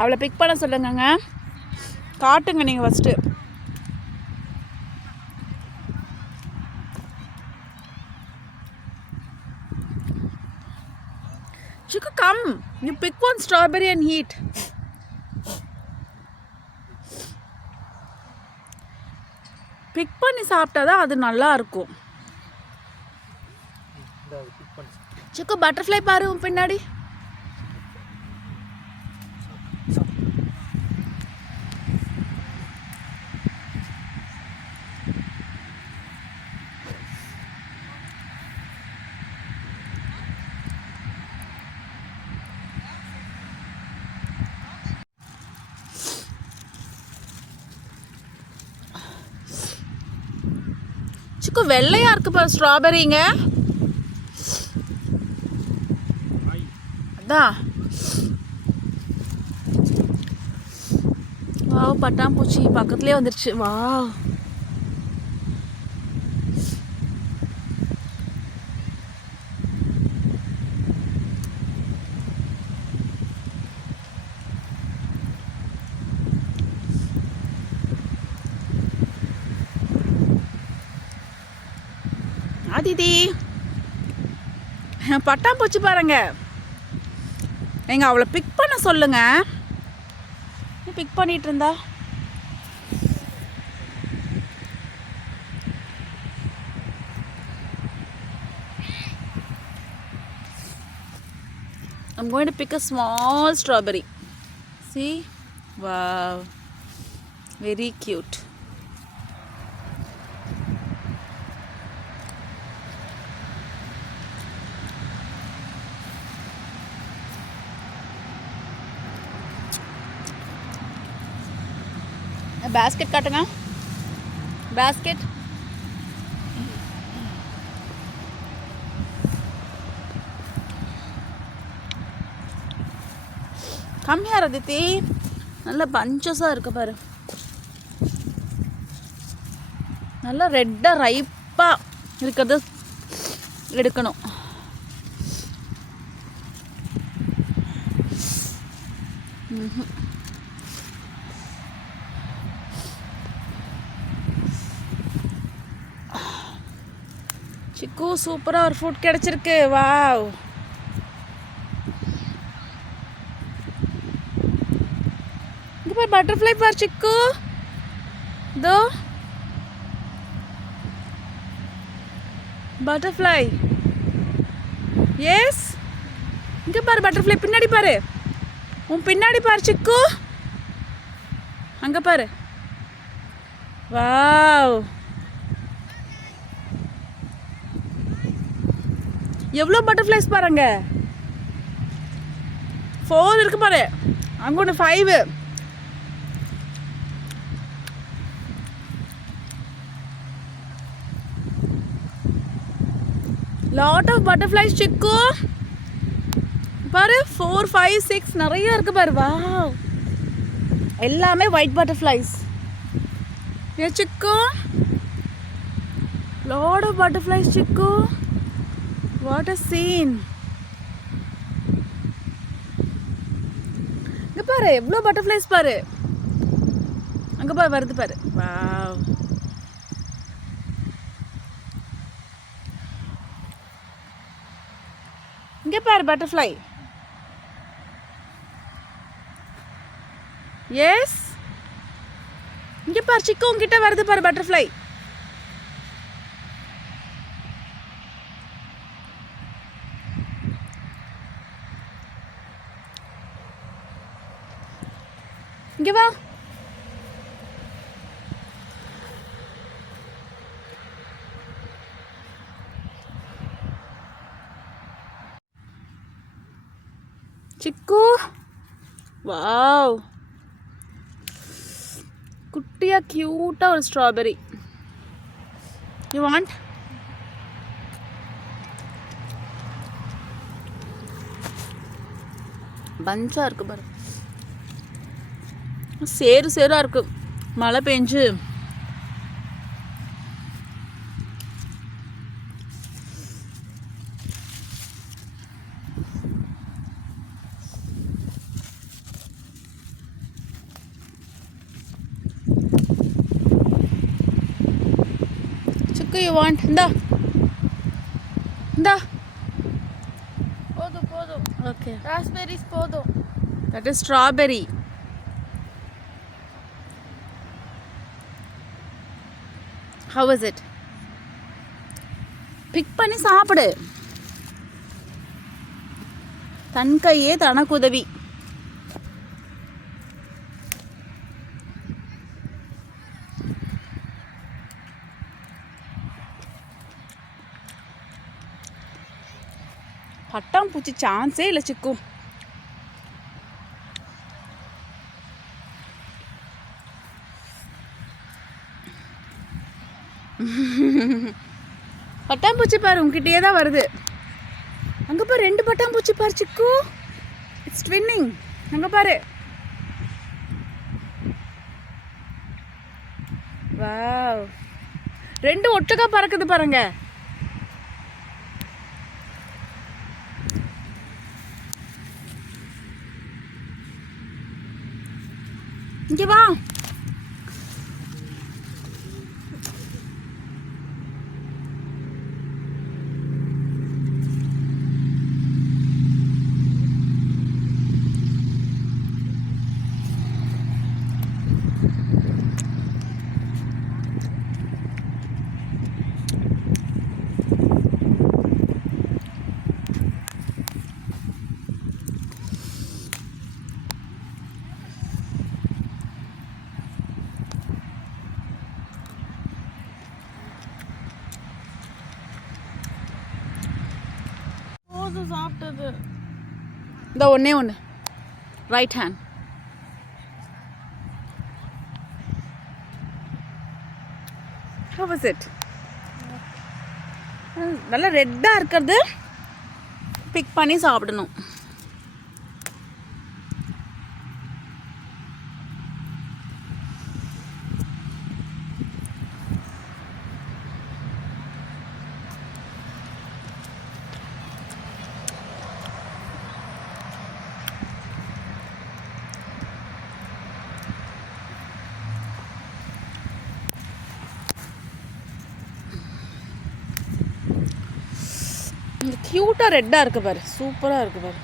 அவளை பிக் பண்ண சொல்லுங்கங்க. காட்டுங்க நீங்கள் first. Chiku, come. You pick one strawberry and eat. Pick பண்ணி சாப்பிட்டாதான் அது நல்லா இருக்கும். சிக்கு, பட்டர்ஃப்ளை பாரு உன் பின்னாடி. சிக்கு, வெள்ளையா இருக்கு பாரு ஸ்ட்ராபெரிங்க. அதான். வாவ், பட்டாம்பூச்சி பக்கத்துலேயே வந்துருச்சு. வாவ். அதிதி, பட்டாம்பூச்சி பாருங்க. எங்க அவளை பிக் பண்ண சொல்லுங்க. பிக் பண்ணிட்டு இருந்தா. I'm going to pick a small strawberry. See? Wow. Very cute. Basket காட்டுங்க. பேஸ்கெட். கம்மியா அதித்தி. நல்ல பஞ்சஸாக இருக்கு பாரு. நல்லா ரெட்டாக ரைப்பாக இருக்கிறது எடுக்கணும். சிக்கு, சூப்பராக ஒரு ஃப்ரூட் கிடச்சிருக்கு. வாவ். இங்கே பாரு பட்டர்ஃப்ளை பாரு சிக்கு. தோ பட்டர்ஃப்ளை. எஸ், இங்கே பாரு பட்டர்ஃப்ளை. பின்னாடி பாரு, உன் பின்னாடி பாரு சிக்கு. அங்கே பாரு. வாவ். எவ்வளோ பட்டர்ஃப்ளைஸ் பாருங்க. 4 இருக்கு பாரு. அங்கே 5. லாட் ஆஃப் பட்டர்ஃப்ளைஸ் சிக்கு. பாரு 4, 5, 6 நிறைய இருக்கு பாரு. வாவ். எல்லாமே ஒயிட் பட்டர்ஃப்ளைஸ். ஏ சிக்கு, லாட் ஆஃப் பட்டர்ஃப்ளைஸ் சிக்கு. What a scene. இங்க பாரு எவ்வளோ பட்டர்ஃப்ளைஸ் பாரு. அங்க பாரு வருது பாரு. வாவ். இங்க பாரு பட்டர்ஃப்ளை. எஸ், இங்க பாரு சிக்கு, உங்ககிட்ட வருது பாரு பட்டர்ஃப்ளை. இங்கே வா. சிக்கு, வாவ். குட்டியாக க்யூட்டாக ஒரு ஸ்ட்ராபெரி. You want? பஞ்சாக இருக்கு பாரு. சேரு சேராக இருக்கு. மழை பெஞ்சு Chiku, you want? Inda. போதும். Okay. Raspberries போதும். That is strawberry. How is it? Pick பண்ணி சாப்பிடு. தன் கையே தனக்கு உதவி. பட்டாம்பூச்சி சான்ஸே இல்லை சிக்கு. பட்டாம்பூச்சி பாரு உங்ககிட்டயே தான் வருது. அங்கே பாரு 2 பட்டாம்பூச்சி பாரு சிக்கு. It's twinning. அங்கே பாரு. வாவ், 2 ஒட்டுக்கா பறக்குது பாருங்க. இங்கே வா. சாப்பிட்டது இந்த ஒண்ணே ஒன்று. Right hand. How was it? நல்லா ரெட்டாக இருக்கிறது பிக் பண்ணி சாப்பிடணும். இந்த க்யூட்டாக ரெட்டாக இருக்குது பாரு, சூப்பராக இருக்குது பாரு.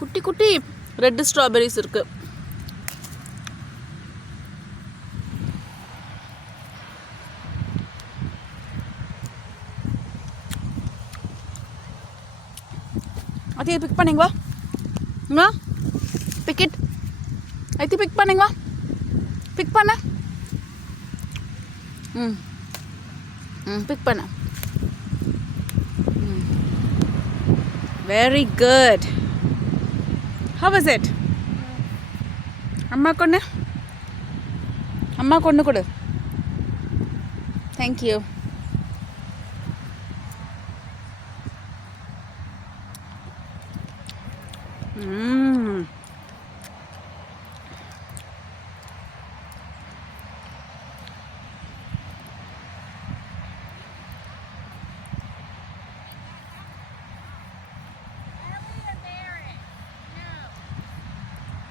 குட்டி குட்டி ரெட் ஸ்ட்ராபெரிஸ் இருக்கு. அதே பிக் பண்ணிங்க வா. பிக்கெட் ஐத்தி பிக் பண்ணுங்க வா. பிக் பண்ண. பிக் பண்ண. Very good. How was it? அம்மா கொண்டு. அம்மா கொண்டு கொடு. Thank you.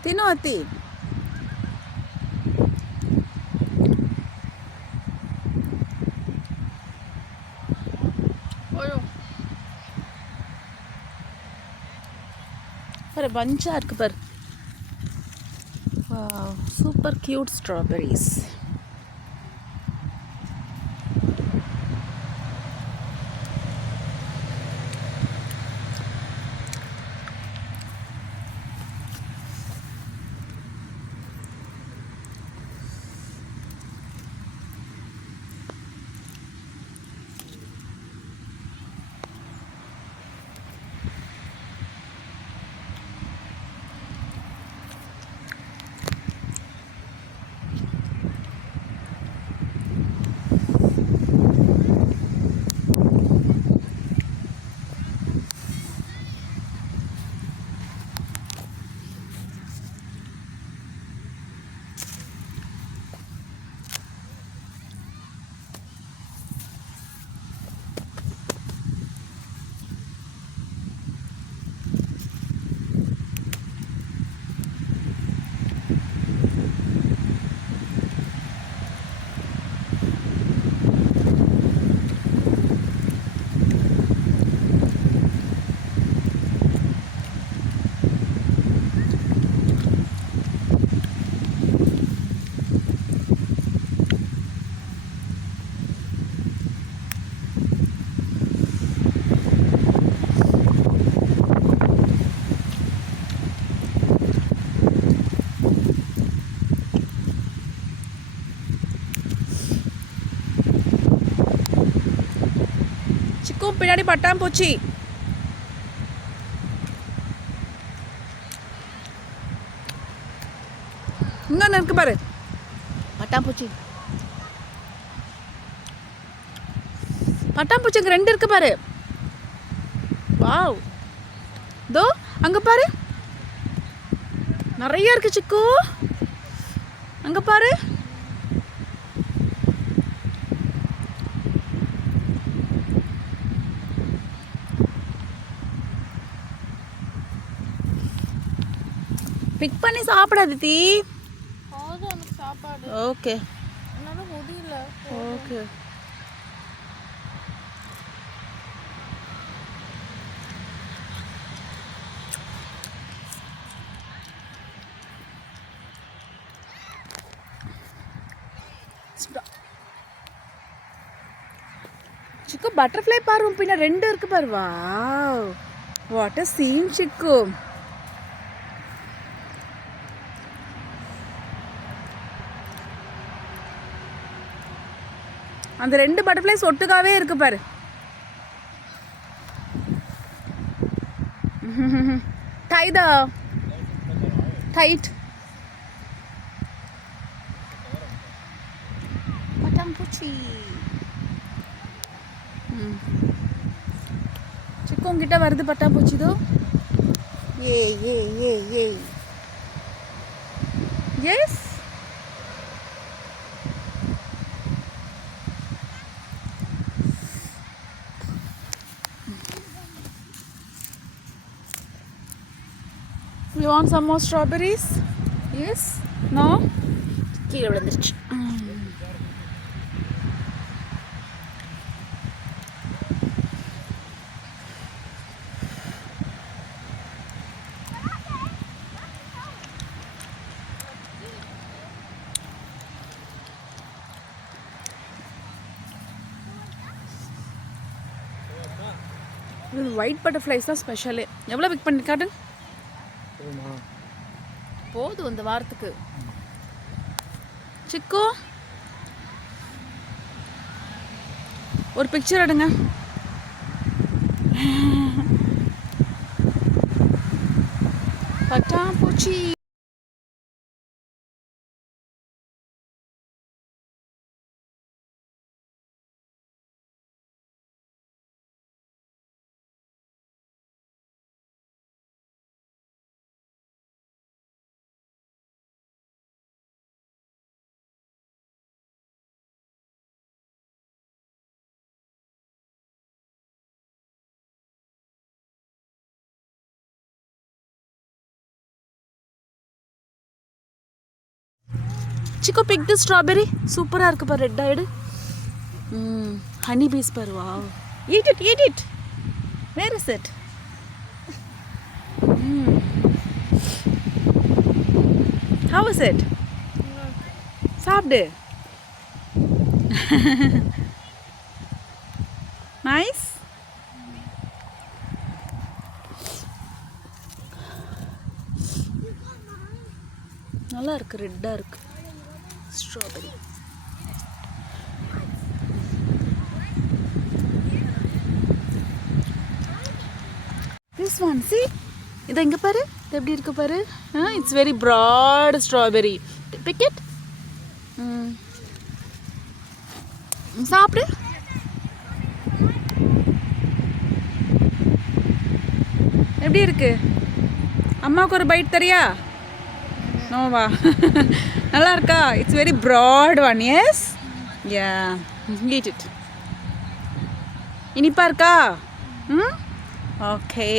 తిను అతి. பாரு பஞ்சா இருக்கு பாரு. Super cute strawberries. சிக்கும் பின்னாடி பட்டாம்பூச்சி. இங்க இருக்கு பாரு பட்டாம்பூச்சி. பட்டாம்பூச்சி அங்க 2 இருக்கு பாரு. வாவ், தோ அங்க பாரு நிறைய இருக்கு சிக்கு. அங்க பாரு. பிக் பண்ணி சாப்பிடாது தீ. போதும் எனக்கு சாப்பாடு. ஓகே என்னால முடியல. ஓகே. சிக்கு பட்டர்ஃப்ளை பாரு பின்ன 2 இருக்கு பாரு. வாவ், வாட் அ சீன் சிக்கு. அந்த 2 பட்டர்ஃப்ளைஸ் ஒட்டுக்காவே இருக்கு பாரு. tie the tight. பட்டாம்பூச்சி. சிக்கும் கிட்ட வருது பட்டாம்பூச்சி. தோ ஏ ஏ ஏ ஏ. Yes, you want some more strawberries? Yes? No? கீழே விழுந்துருச்சு. இது ஒயிட் பட்டர்ஃப்ளைஸ் தான் ஸ்பெஷலு. எவ்வளோ பிக் பண்ணி காட்டு. போதும் இந்த வாரத்துக்கு. சிக்கு ஒரு பிக்சர் எடுங்க. பட்டாம்பூச்சி. சிக்கு பிக் தி ஸ்ட்ராபெரி. சூப்பராக இருக்கு பாரு, ரெட் ஆயிடு. ஹனி பீஸ் பாரு. Wow, eat it, eat it. Where is it? How is it? சாப்பிடு. நைஸ். நல்லா இருக்கு, ரெட்டாக இருக்கு ஸ்ட்ராபெரி. This one C. இதை இங்கே பாரு, இது எப்படி இருக்கு பாரு. It's very broad strawberry. Pick it. சாப்பிடு. எப்படி இருக்கு? அம்மாவுக்கு ஒரு பைட் தரியா? நோவா? நல்லா இருக்கா? It's very broad one. Yes, yeah, eat it. இனிப்பா இருக்கா? ஓகே.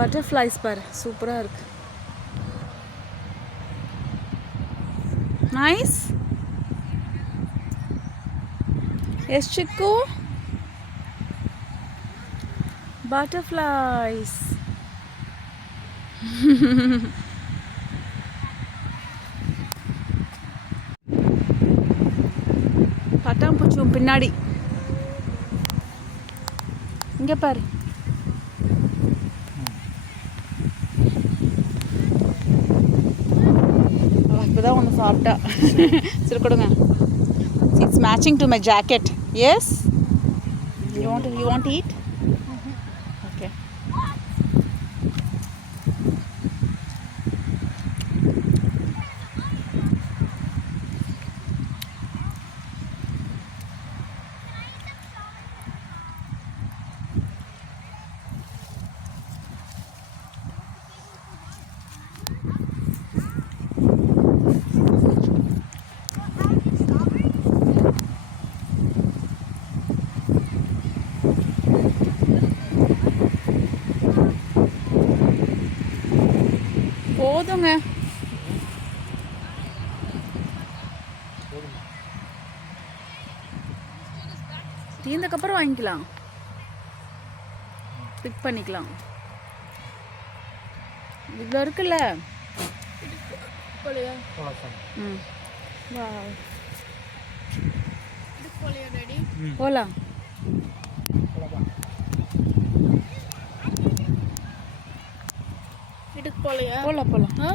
பட்டர்ஃப்ளைஸ் பாரு, சூப்பராக இருக்கு. நைஸ். Yes Chiku, butterflies. பட்டாம்பூச்சி பின்னாடி இங்கே பாரு. சாப்பிட்டா. சரி கொடுங்க. It's matching to my jacket. Yes you want eat? Okay. போதுங்க. தீர்ந்தக்கப்புறம் வாங்கிக்கலாம், பிக் பண்ணிக்கலாம். இவ்வளோ இருக்குல்ல. போலியா? ம் வா இதுக்கு போலியா டாடி? போகலாம். இதுக்கு போலியா? போகலாம். ஆ